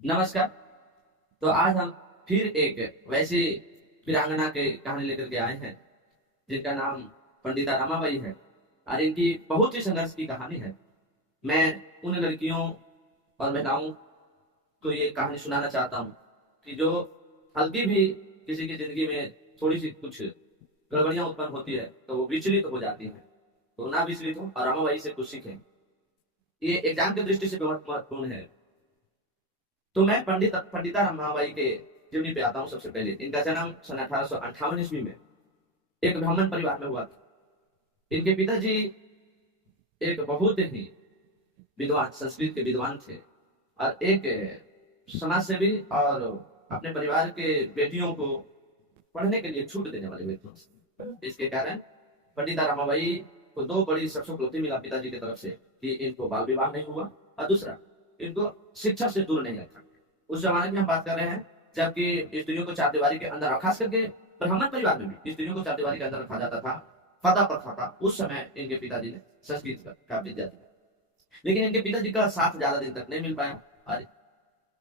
नमस्कार। तो आज हम फिर एक वैसी वीरांगना के कहानी लेकर के आए हैं जिनका नाम पंडिता रमाबाई है और इनकी बहुत ही संघर्ष की कहानी है। मैं उन लड़कियों और महिलाओं को ये कहानी सुनाना चाहता हूँ कि जो हल्की भी किसी की जिंदगी में थोड़ी सी कुछ गड़बड़ियां उत्पन्न होती है तो वो विचलित हो जाती है, तो ना विचलित हो और रमाबाई से कुछ सीखें। ये एग्जाम की दृष्टि से बहुत महत्वपूर्ण है। तो मैं पंडिता रमाबाई के जीवनी पे आता हूँ। सबसे पहले इनका जन्म सन 1858 ईस्वी में एक ब्राह्मण परिवार में हुआ था। इनके पिताजी एक बहुत ही विद्वान, संस्कृत के विद्वान थे और एक समाज सेवी और अपने परिवार के बेटियों को पढ़ने के लिए छूट देने वाले व्यक्ति थे। इसके कारण पंडिता रमाबाई को दो बड़ी सफलता मिला पिताजी की तरफ से कि इनको बाल विवाह नहीं हुआ और दूसरा इनको शिक्षा से दूर नहीं रखा। उस जमाने में हम बात कर रहे हैं जबकि स्त्रियों को चारदीवारी के अंदर, खास करके ब्राह्मण परिवार में भी स्त्रियों को चारदीवारी के अंदर रखा जाता था, फता प्रथा था। उस समय इनके पिताजी ने संस्कृत का विद्या दिया, लेकिन इनके पिताजी का साथ ज्यादा दिन तक नहीं मिल पाया और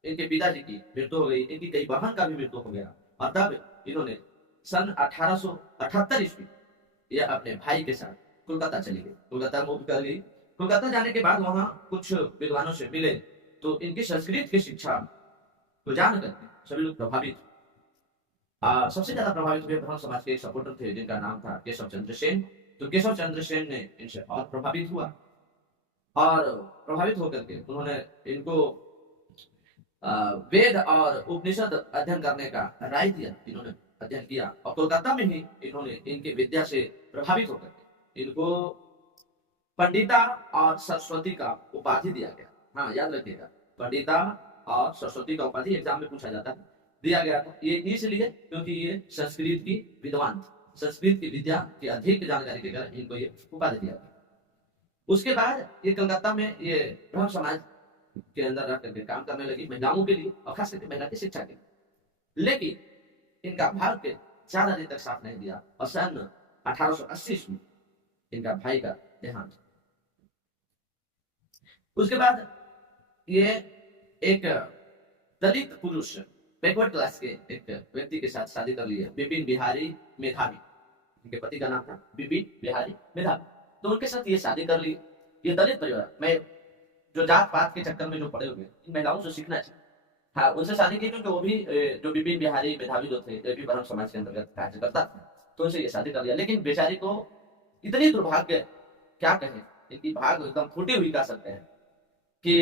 इनके पिताजी की मृत्यु हो गई। इनकी कई बहन का भी मृत्यु हो गया और तब इन्होंने सन 1878 ईस्वी यह अपने भाई के साथ कोलकाता चली गई, कोलकाता मूव कर गई। कोलकाता जाने के बाद वहां कुछ विद्वानों से मिले तो इनकी संस्कृत की शिक्षा को जान करके सभी लोग प्रभावित। सबसे ज्यादा प्रभावित हुए ब्राह्मण समाज के एक सपोर्टर थे जिनका नाम था केशव चंद्र सेन। तो केशव चंद्र सेन ने इनसे और प्रभावित हुआ और प्रभावित होकर के उन्होंने इनको वेद और उपनिषद अध्ययन करने का राय दिया। इन्होंने अध्ययन किया और कोलकाता में ही इन्होंने इनकी विद्या से प्रभावित होकर के इनको पंडिता और सरस्वती का उपाधि दिया गया। हाँ, याद रखिएगा, पंडिता और सरस्वती का उपाधि एग्जाम में पूछा जाता है, दिया गया था। ये इसलिए क्योंकि ये संस्कृत की विद्वान, संस्कृत की विद्या की अधिक जानकारी के कारण इनको ये उपाधि दिया गया। उसके बाद ये कलकत्ता में ये ब्रह्म समाज के अंदर रह करके काम करने लगी महिलाओं के लिए और खास करके महिला की शिक्षा के लिए। लेकिन इनका भारत के ज्यादा दिन तक साथ नहीं दिया और सन 1880 में इनका भाई का देहांत। उसके बाद ये एक दलित पुरुष, बैकवर्ड क्लास के एक व्यक्ति के साथ शादी कर ली है, बिपिन बिहारी मेधावी। इनके पति का नाम था बिपिन बिहारी मेधावी। तो उनके साथ ये शादी कर ली। ये दलित परिवार में जो जात पात के चक्कर में जो पड़े हुए इन महिलाओं से सीखना चाहिए। हाँ, उनसे शादी की क्योंकि वो भी जो बिपिन बिहारी मेधावी जो थे, जो भी ब्रह्म समाज के अंतर्गत कार्य करता था, तो उनसे ये शादी कर लिया। लेकिन बेचारी को इतनी दुर्भाग्य, क्या कहें, इनकी भाग एकदम फूटी हुई कह सकते हैं कि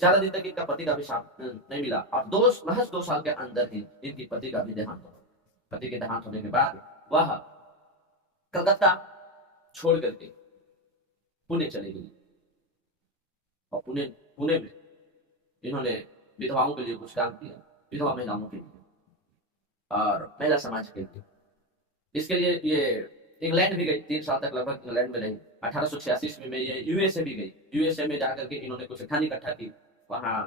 ज्यादा दिन तक इनका पति का भी साथ नहीं मिला और महज 2 साल के अंदर ही इनकी पति का भी देहांत हो। पति के देहांत होने के बाद वह कलकत्ता छोड़ करके पुणे चली गई और पुणे पुणे में इन्होंने विधवाओं के लिए कुछ काम किया, विधवा महिलाओं के लिए और महिला समाज के लिए। इसके लिए ये इंग्लैंड भी गई, 3 साल तक लगभग इंग्लैंड में रही। 1886 में ये यूएसए भी गई। यूएसए में जाकर के इन्होंने कुछ धन इकट्ठा की, वहाँ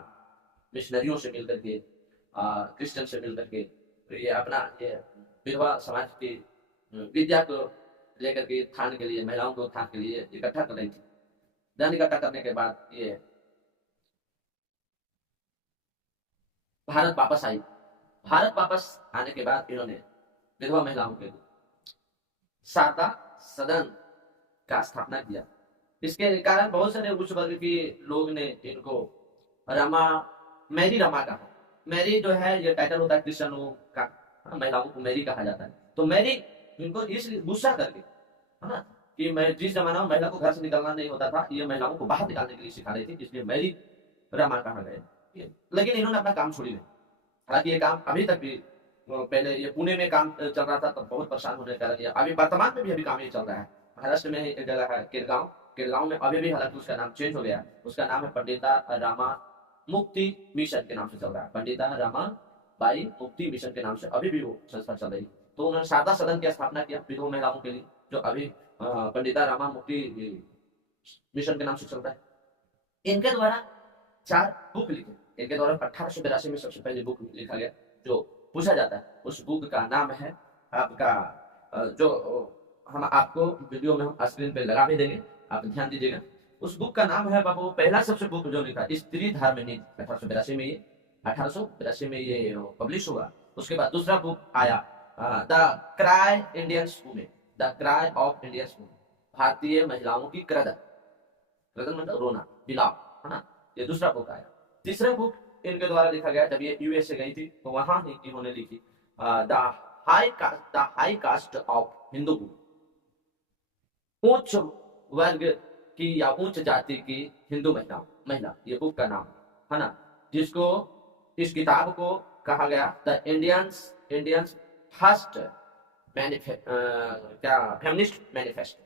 मिशनरियों से मिल करके, क्रिश्चियन से मिल करके ये अपना ये विधवा समाज की विद्या को लेकर के उत्थान के लिए, महिलाओं को उत्थान के लिए इकट्ठा कर रही थी। धन इकट्ठा करने के बाद ये भारत वापस आई। भारत वापस आने के बाद इन्होंने विधवा महिलाओं के लिए शारदा सदन का स्थापना किया। इसके कारण बहुत सारे उच्च वर्ग के लोग ने इनको रमा, मैरी रमा कहा। मैरी जो है ये टाइटल होता है क्रिश्चियनों का, महिलाओं को मैरी कहा जाता है। तो मैरी इनको इसलिए गुस्सा करके, है ना, कि मैं जिस जमाना में महिला को घर से निकलना नहीं होता था, ये महिलाओं को बाहर निकालने के लिए सिखा रही थी, इसलिए मैरी रमा कहा गया। लेकिन इन्होंने अपना काम छोड़ी नहीं। हालांकि ये काम अभी तक भी, पहले ये पुणे में काम चल रहा था तो बहुत परेशान होने का कारण अभी वर्तमान में भी अभी काम ये चल रहा है। महाराष्ट्र में एक जगह है किरगांव, किरगांव में अभी भी, हालांकि उसका नाम चेंज हो गया, उसका नाम है पंडिता रामा मुक्ति मिशन के नाम से चल रहा है। पंडिता रामा बाई मुक्ति मिशन के नाम से अभी भी वो संस्था चल रही है। तो उन्होंने शारदा सदन की स्थापना किया विधवा महिलाओं के लिए, जो अभी पंडिता रामा मुक्ति मिशन के नाम से चल रहा है। इनके द्वारा 4 बुक लिखे। इनके द्वारा 1882 में सबसे पहले बुक लिखा गया जो पूछा जाता है। उस बुक का नाम है आपका, जो हम आपको वीडियो में हम स्क्रीन पे लगा भी देंगे, आप ध्यान दीजिएगा। उस बुक का नाम है बाबू, पहला सबसे बुक जो लिखा स्त्री धर्म नीति, 1882 में ये 1882 में ये पब्लिश हुआ। उसके बाद दूसरा बुक आया the cry Indians women, the cry of Indians women, भारतीय महिलाओं की क्रदन, क्रदन मतलब रोना, विलाप, है ना। ये दूसरा बुक आया। तीसरा बुक इनके द्वारा लिखा गया, जब ये यूएसए गई थी तो वहां ही इन्होंने लिखी the high cast of Hindu, उच्च वर्ग की या उच्च जाति की हिंदू महिला, ये बुक का नाम है ना। जिसको, इस किताब को कहा गया द इंडियंस फर्स्ट क्या feminist manifesto,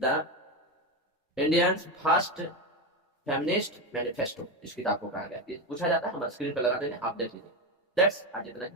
the Indians first feminist manifesto, इस किताब को कहा गया। पूछा जाता है, हमारे स्क्रीन पर लगा देंगे, आप देख लीजिए। दैट्स आज इतना ही।